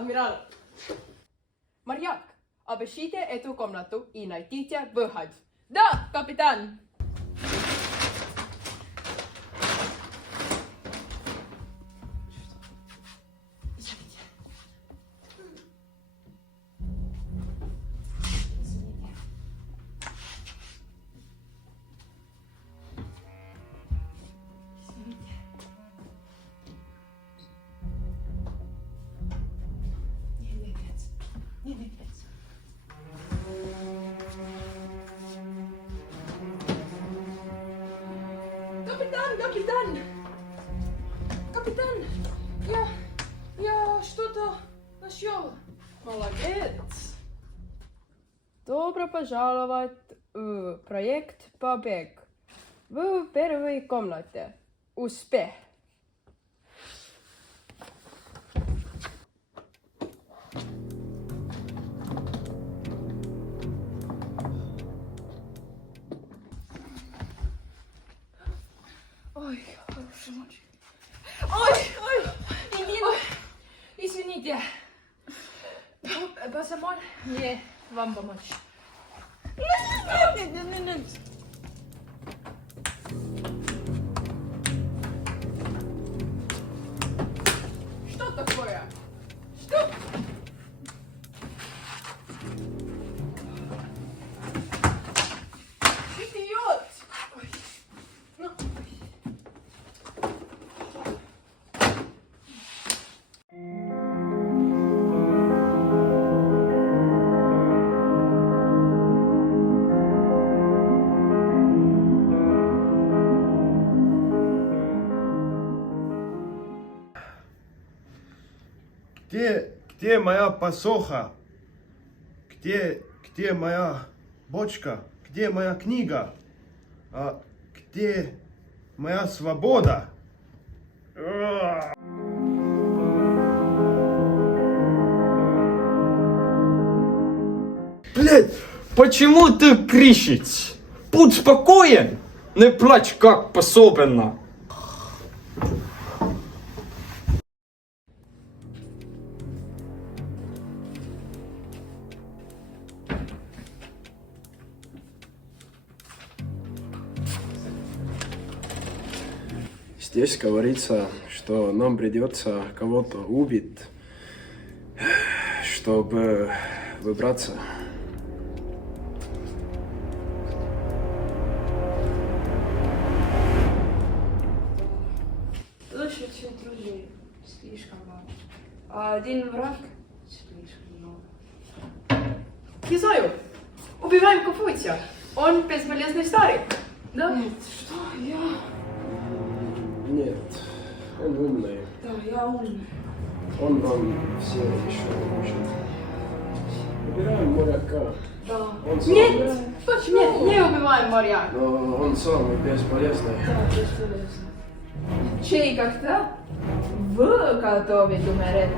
адмирал. Моряк, обыщите эту комнату и найдите выход. Да, капитан. Капитан, я что-то нашел. Молодец. Добро пожаловать в проект «Побег». Вы в первой комнате. Успех. Ой, хороший мальчик. Извините. Посамоль мне вам помочь. Нет. Что такое? Что? Идиот! Где моя посоха? Где моя бочка? Где моя книга? А где моя свобода? Блядь, почему ты кричишь? Будь спокоен, не плачь как пособенно. Здесь говорится, что нам придется кого-то убить, чтобы выбраться. Лучше чуть друзей слишком мало. А один враг слишком много. Не знаю. Убиваем Куфуйца. Он бесполезный старик. Да? Нет, что? Нет, он умный. Да, я умный. Он нам все еще нужен. Убираем моряка. Да. Он сам, Нет! Почему? Не убиваем моряк. но он самый бесполезный. Да, бесполезно. Чей как-то? Вы готовы умереть.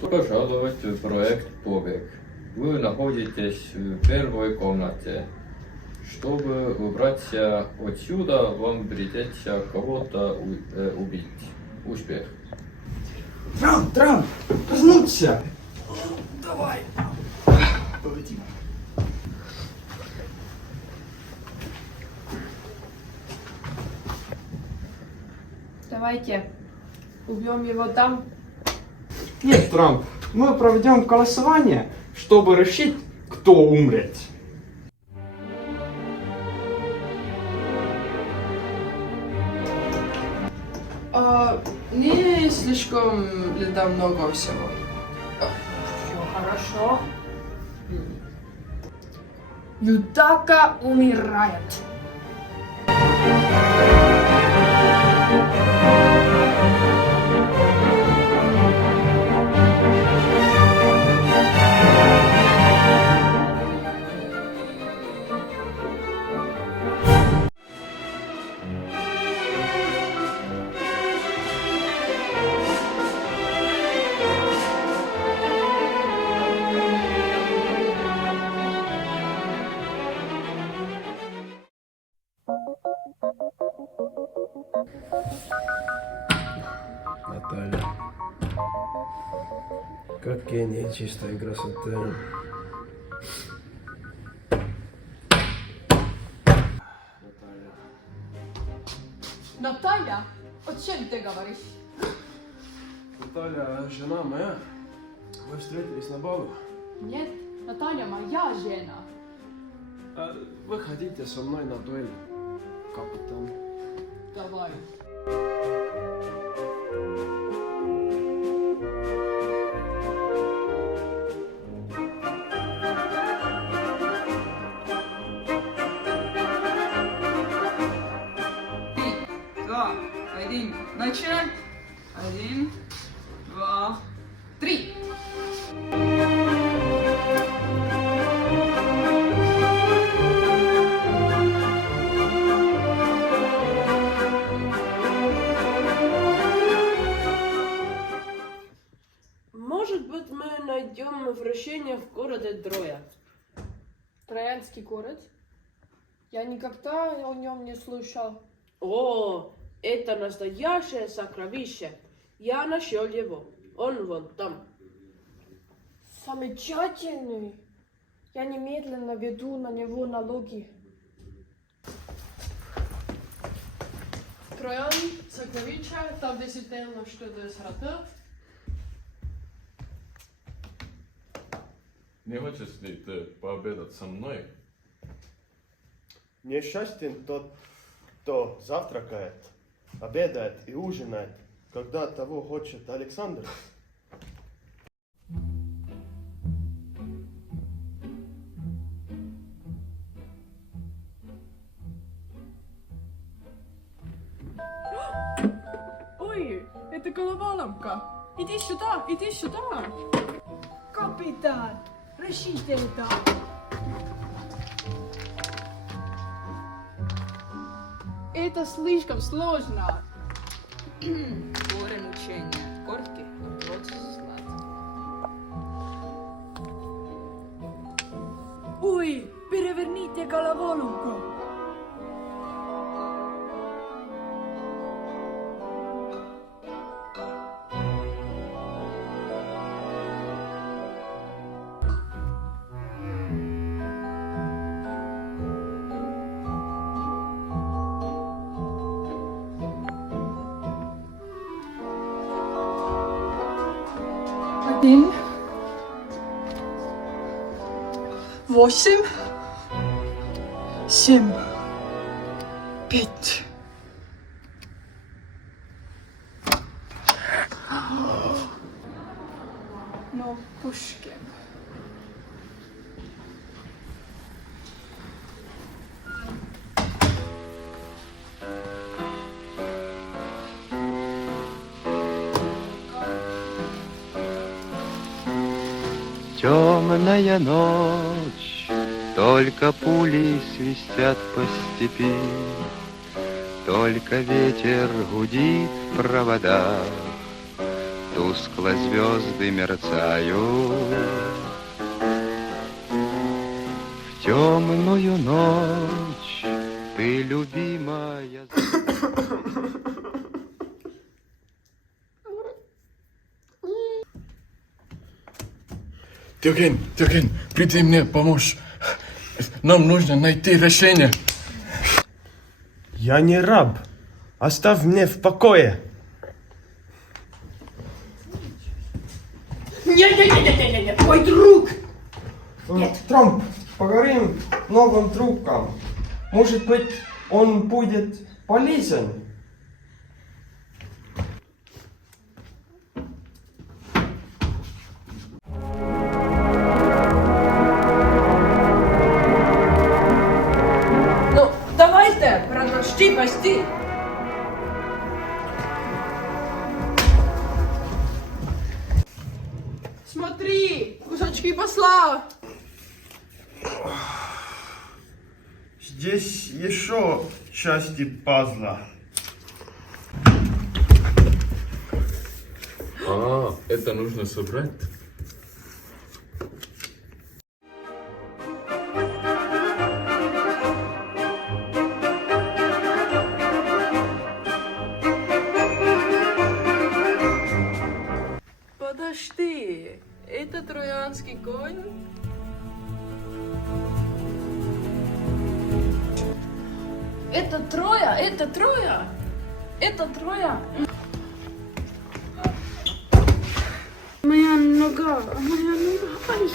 Добро пожаловать в проект «Побег». Вы находитесь в первой комнате. Чтобы выбраться отсюда, вам придется кого-то убить. Успех! Трам, проснуться! Давайте убьем его там. Нет, Трамп, мы проведем голосование, чтобы решить, кто умрет. Не слишком ли там много всего? Все хорошо. Ютака умирает. Наталья. Как гений чистой красоты. Наталья. Наталья, о чем ты говоришь? Наталья, жена моя. Вы встретились на балу. Нет, Наталья моя жена. А вы хотите со мной на дуэль, капитан? Давай. Два, один, начинай. Один, два, три. Может быть, мы найдем вращение в городе Троя. Троянский город? Я никогда о нем не слышал. О, это настоящее сокровище. Я нашел его. Он вон там. Замечательный. Я немедленно веду на него налоги. Троян, сокровища, там действительно что-то сработает. Не хочешь ли ты пообедать со мной? Несчастен тот, кто завтракает, обедает и ужинает, когда того хочет Александр. Ой, это головоломка. Иди сюда, иди сюда. Капитан, решите это. Это слишком сложно. Корень учения. Корки, плоть сладкий. Ой, переверните головоломку. Один. 8. 7. 5. Но Пушкин. Темная ночь, только пули свистят по степи, только ветер гудит в проводах, тускло звезды мерцают. В темную ночь ты, любимая... Тёкин, приди мне помочь. Нам нужно найти решение. Я не раб. Оставь меня в покое. Не-не-не-не-не-не, мой друг! Трамп, поговорим новым трубкам. Может быть, он будет полезен. почти. Смотри, кусочки посла. Здесь еще части пазла. А, это нужно собрать? Подожди, это троянский конь? Это Троя, это Троя. Это Троя. Моя нога, ай.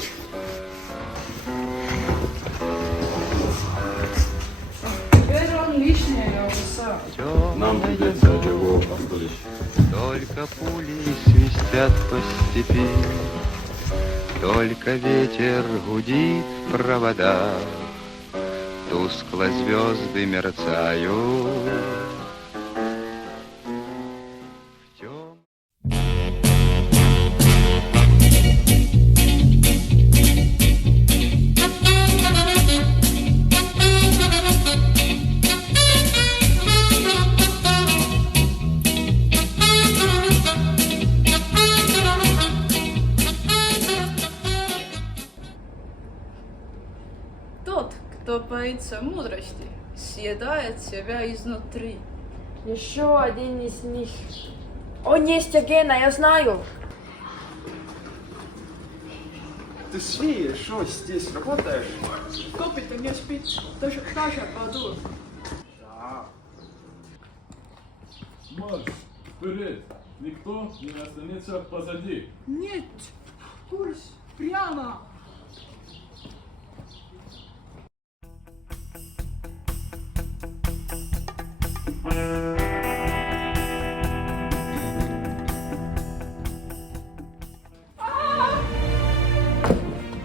Теперь он лишняя овца. Нам придется его отвлечь. Только пули свистят по степи, только ветер гудит в проводах, тускло звезды мерцают. В тем- Тот, кто боится мудрости, съедает себя изнутри. Еще один из них. Он есть Агена, я знаю. Ты Свия, что здесь работаешь? Копыта не спит, даже падут. Марш, вперед! Никто не останется позади. Нет, курс прямо.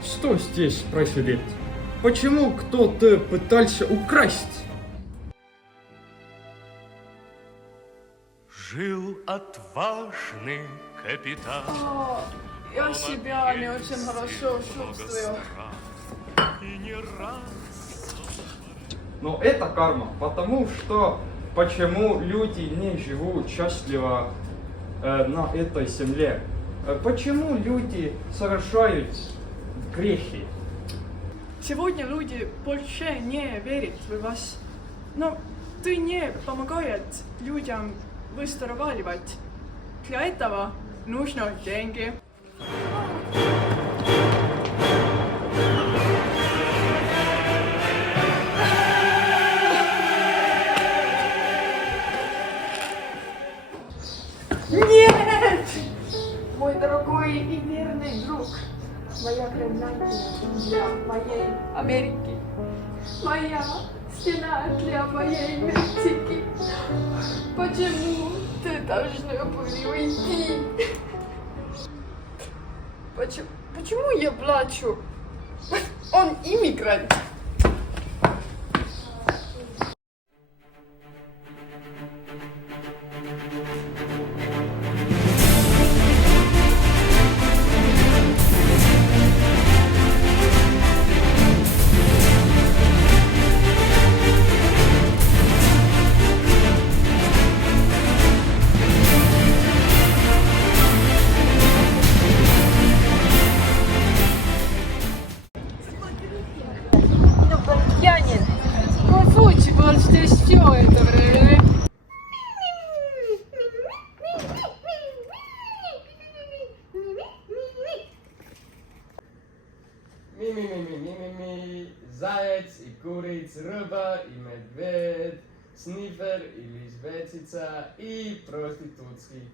Что здесь происходит? Почему кто-то пытался украсть? Жил отважный капитан. Я себя не очень хорошо чувствую. Но это карма, потому что почему люди не живут счастливо на этой земле? Почему люди совершают грехи? Сегодня люди больше не верят в вас. Но ты не помогает людям выздоравливать. Для этого нужны деньги. Нет! Мой дорогой и верный друг, моя Гренландия для моей Америки, моя стена для моей Мексики. Почему ты должна были уйти? Почему я плачу? Он иммигрант. Инопланетянин. Фуфучи был здесь все это время. Ми-ми-ми-ми-ми-ми, заяц и курица, рыба и медведь, снифер и лисбетица и проститутский.